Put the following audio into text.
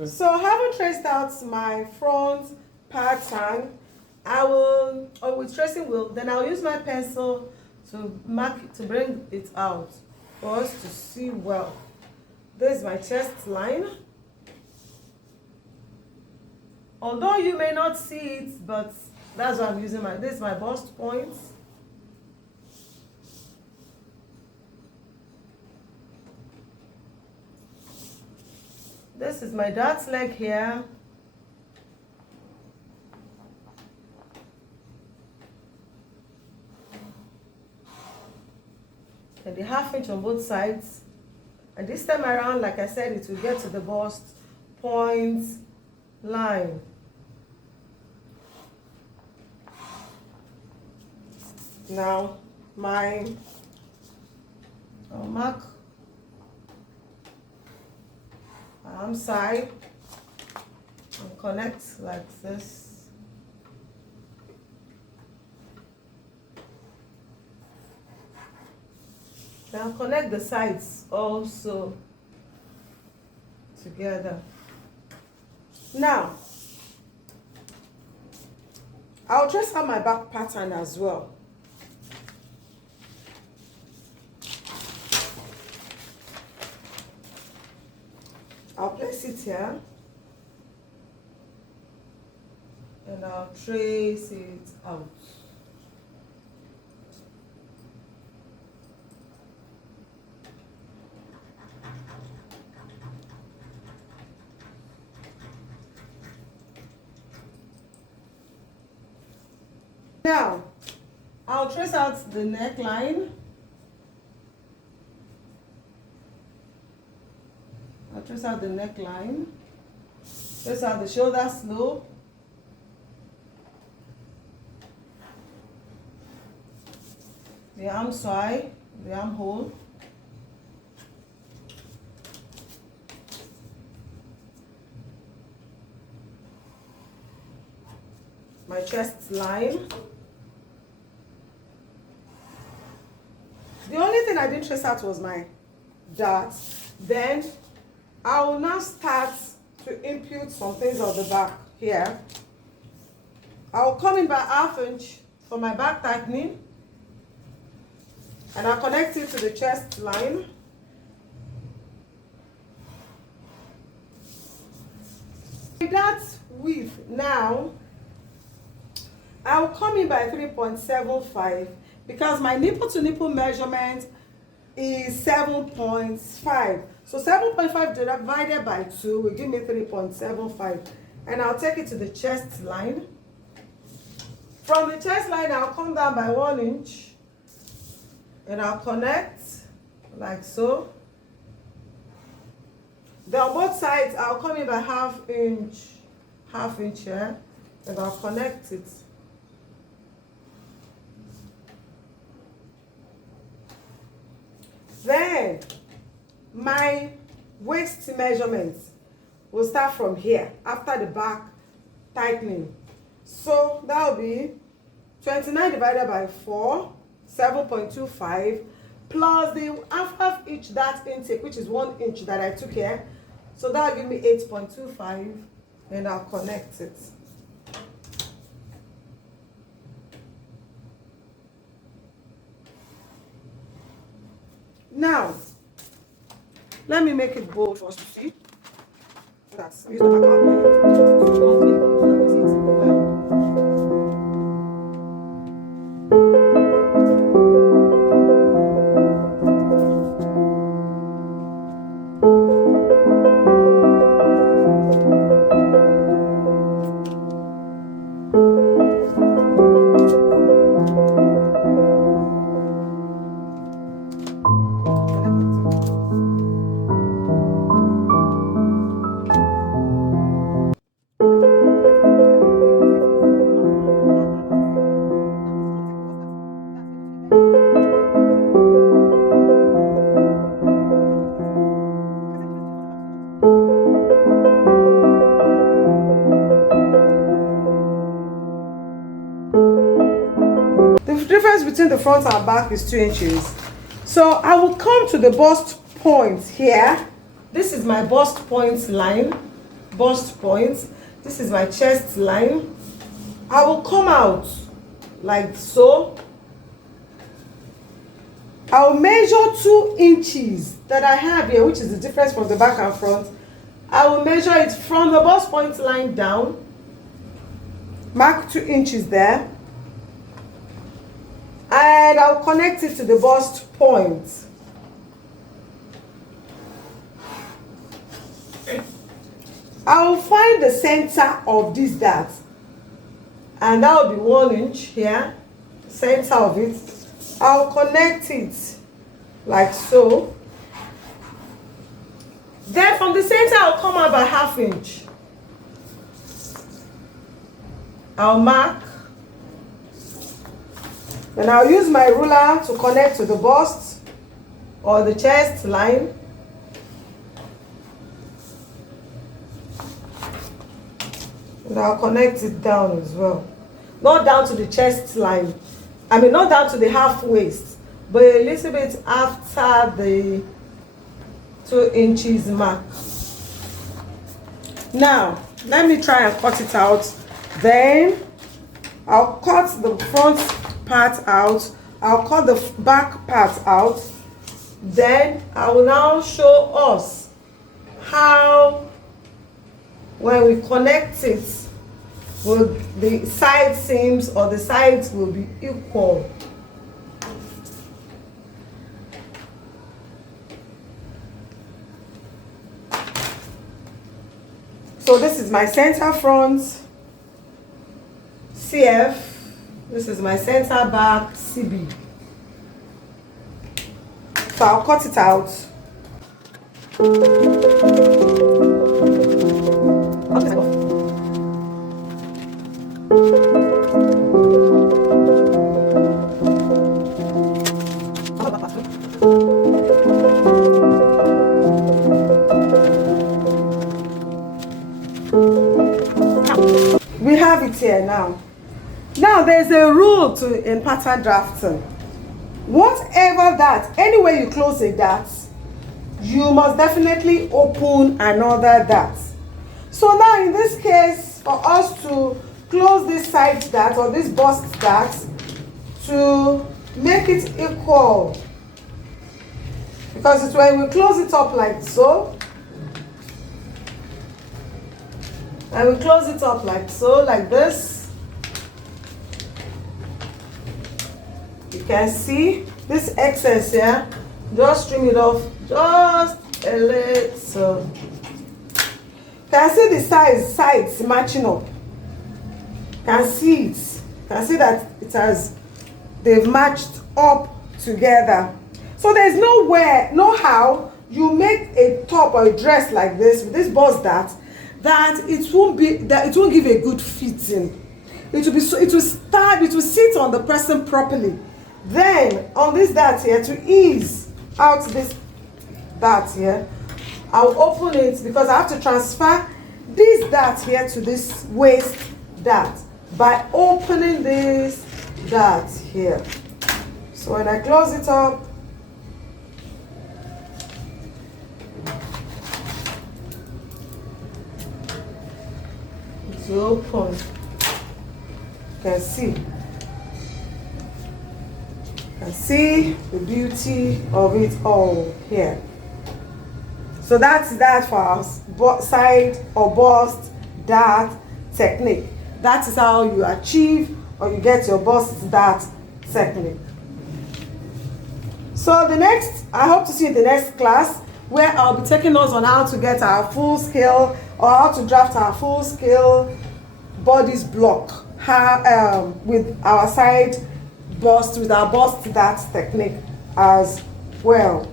So having traced out my front pattern, I will, or with tracing wheel, then I'll use my pencil to mark it, to bring it out for us to see well. This is my chest line. Although you may not see it, but that's why I'm using this is my bust point. This is my dart leg here. And the 1/2 inch on both sides. And this time around, like I said, it will get to the bust point line. Now, I'll mark my arm side and connect like this. Now connect the sides also together. Now, I'll trace out my back pattern as well. I'll place it here and I'll trace it out. Now, I'll trace out the neckline. I'll trace out the neckline. Trace out the shoulder slope. The arm side, the armhole. My chest line. The only thing I didn't trace out was my dart. Then I will now start to impute some things on the back here. I'll come in by 1/2 inch for my back tightening. And I'll connect it to the chest line. That width now, I'll come in by 3.75 because my nipple to nipple measurement is 7.5. So 7.5 divided by 2 will give me 3.75. And I'll take it to the chest line. From the chest line, I'll come down by 1 inch. And I'll connect like so. Then on both sides, I'll come in by 1/2 inch here. And I'll connect it. Then my waist measurement will start from here after the back tightening. So that will be 29 divided by 4, 7.25, plus the 1/2 inch dart intake, which is 1 inch that I took here. So that will give me 8.25, and I'll connect it. Now, let me make it bold for us to see. That's use the difference between the front and back is 2 inches. So I will come to the bust point here. This is my bust point line. bust point. This is my chest line. I will come out like so. I'll measure 2 inches that I have here, which is the difference from the back and front. I will measure it from the bust point line down. Mark 2 inches there. And I'll connect it to the bust point. I will find the center of this dart, and that will be 1 inch here, center of it. I'll connect it like so. Then from the center, I'll come out by 1/2 inch. I'll mark. Then I'll use my ruler to connect to the bust or the chest line. And I'll connect it down as well. Not down to the chest line. I mean, not down to the half waist, but a little bit after the 2 inches mark. Now, let me try and cut it out. Then, I'll cut the front part out. I'll cut the back part out. Then, I will now show us how, when we connect it, will the side seams or the sides will be equal. So this is my center front CF. This is my center back CB. So I'll cut it out. We have it here now. Now there's a rule in pattern drafting. Whatever that, anywhere you close a dart, you must definitely open another dart. So now in this case, for us to close this side dart or this bust dart, to make it equal, because it's when we close it up like so, and we close it up like so, like this, you can see this excess here. Just trim it off just a little. Can see the sides matching up. Can see it. Can see that they've matched up together. So there's no how you make a top or a dress like this with this bust dart that it won't give a good fitting. It will sit on the person properly. Then on this dart here, to ease out this dart here, I'll open it because I have to transfer this dart here to this waist dart by opening this dart here. So when I close it up, it's open. You can see. See the beauty of it all here. So that's that for our side or bust dart technique. That is how you achieve or you get your bust dart technique. So I hope to see you in the next class, where I'll be taking us on how to get our full scale or how to draft our full scale bodice block with our side bust, with our bust dart technique as well.